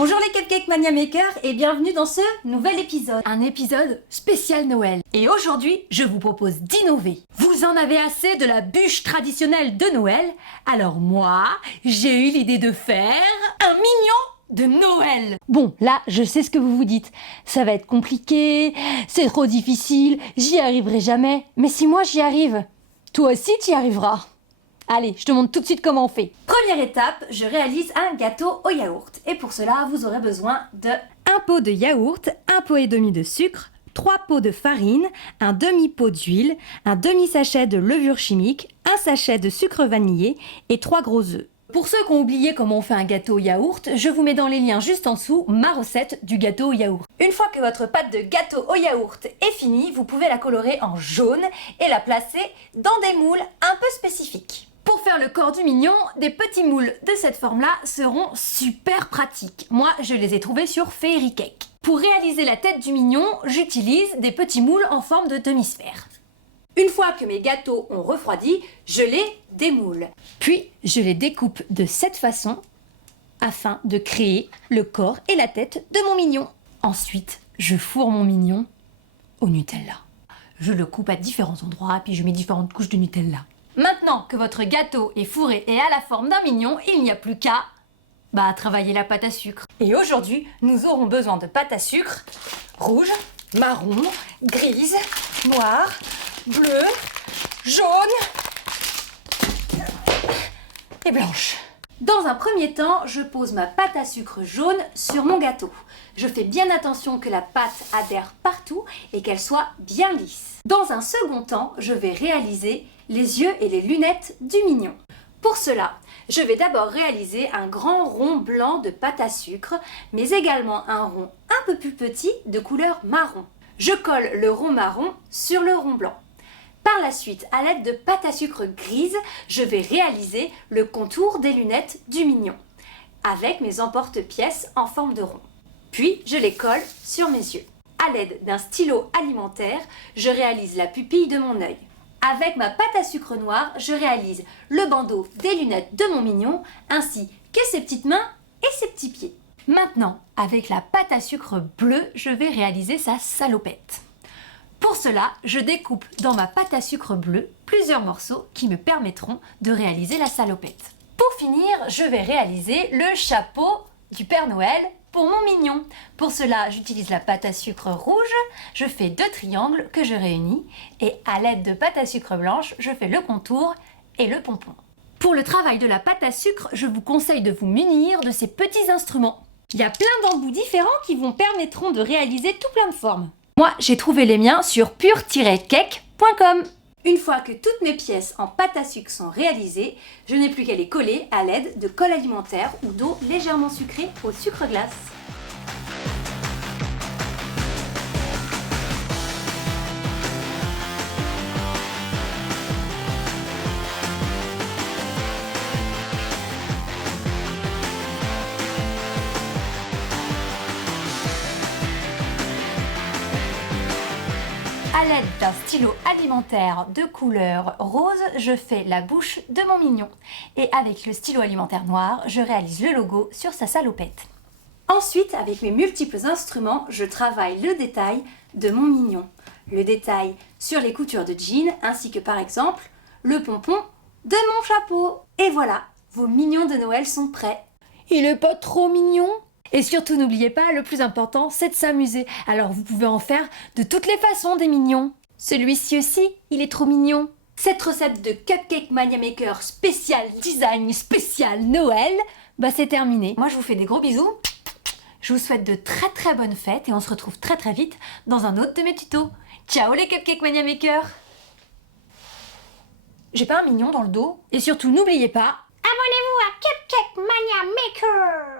Bonjour les Cupcake Mania Makers et bienvenue dans ce nouvel épisode. Un épisode spécial Noël. Et aujourd'hui, je vous propose d'innover. Vous en avez assez de la bûche traditionnelle de Noël? Alors moi, j'ai eu l'idée de faire un mignon de Noël. Bon, là, je sais ce que vous vous dites. Ça va être compliqué, c'est trop difficile, j'y arriverai jamais. Mais si moi j'y arrive, toi aussi t'y arriveras. Allez, je te montre tout de suite comment on fait. Première étape, je réalise un gâteau au yaourt. Et pour cela, vous aurez besoin de un pot de yaourt, un pot et demi de sucre, 3 pots de farine, un demi-pot d'huile, un demi-sachet de levure chimique, un sachet de sucre vanillé et 3 gros œufs. Pour ceux qui ont oublié comment on fait un gâteau au yaourt, je vous mets dans les liens juste en dessous ma recette du gâteau au yaourt. Une fois que votre pâte de gâteau au yaourt est finie, vous pouvez la colorer en jaune et la placer dans des moules un peu spécifiques. Pour faire le corps du mignon, des petits moules de cette forme-là seront super pratiques. Moi, je les ai trouvés sur Fairy Cake. Pour réaliser la tête du mignon, j'utilise des petits moules en forme de demi-sphère. Une fois que mes gâteaux ont refroidi, je les démoule. Puis, je les découpe de cette façon afin de créer le corps et la tête de mon mignon. Ensuite, je fourre mon mignon au Nutella. Je le coupe à différents endroits, puis je mets différentes couches de Nutella. Maintenant que votre gâteau est fourré et a la forme d'un mignon, il n'y a plus qu'à travailler la pâte à sucre. Et aujourd'hui, nous aurons besoin de pâte à sucre rouge, marron, grise, noire, bleue, jaune et blanche. Dans un premier temps, je pose ma pâte à sucre jaune sur mon gâteau. Je fais bien attention que la pâte adhère partout et qu'elle soit bien lisse. Dans un second temps, je vais réaliser les yeux et les lunettes du mignon. Pour cela, je vais d'abord réaliser un grand rond blanc de pâte à sucre, mais également un rond un peu plus petit de couleur marron. Je colle le rond marron sur le rond blanc. Par la suite, à l'aide de pâte à sucre grise, je vais réaliser le contour des lunettes du mignon, avec mes emporte-pièces en forme de rond. Puis, je les colle sur mes yeux. À l'aide d'un stylo alimentaire, je réalise la pupille de mon œil. Avec ma pâte à sucre noire, je réalise le bandeau des lunettes de mon mignon, ainsi que ses petites mains et ses petits pieds. Maintenant, avec la pâte à sucre bleue, je vais réaliser sa salopette. Pour cela, je découpe dans ma pâte à sucre bleue plusieurs morceaux qui me permettront de réaliser la salopette. Pour finir, je vais réaliser le chapeau du Père Noël pour mon mignon. Pour cela, j'utilise la pâte à sucre rouge, je fais 2 triangles que je réunis et à l'aide de pâte à sucre blanche, je fais le contour et le pompon. Pour le travail de la pâte à sucre, je vous conseille de vous munir de ces petits instruments. Il y a plein d'embouts différents qui vous permettront de réaliser tout plein de formes. Moi, j'ai trouvé les miens sur pure-cake.com. Une fois que toutes mes pièces en pâte à sucre sont réalisées, je n'ai plus qu'à les coller à l'aide de colle alimentaire ou d'eau légèrement sucrée au sucre glace. À l'aide d'un stylo alimentaire de couleur rose, je fais la bouche de mon mignon. Et avec le stylo alimentaire noir, je réalise le logo sur sa salopette. Ensuite, avec mes multiples instruments, je travaille le détail de mon mignon. Le détail sur les coutures de jean, ainsi que par exemple le pompon de mon chapeau. Et voilà, vos mignons de Noël sont prêts. Il est pas trop mignon ? Et surtout, n'oubliez pas, le plus important, c'est de s'amuser. Alors vous pouvez en faire de toutes les façons des mignons. Celui-ci aussi, il est trop mignon. Cette recette de Cupcake Mania Maker spécial design, spécial Noël, c'est terminé. Moi, je vous fais des gros bisous. Je vous souhaite de très bonnes fêtes et on se retrouve très vite dans un autre de mes tutos. Ciao les Cupcake Mania Maker. J'ai pas un mignon dans le dos. Et surtout, n'oubliez pas, abonnez-vous à Cupcake Mania Maker.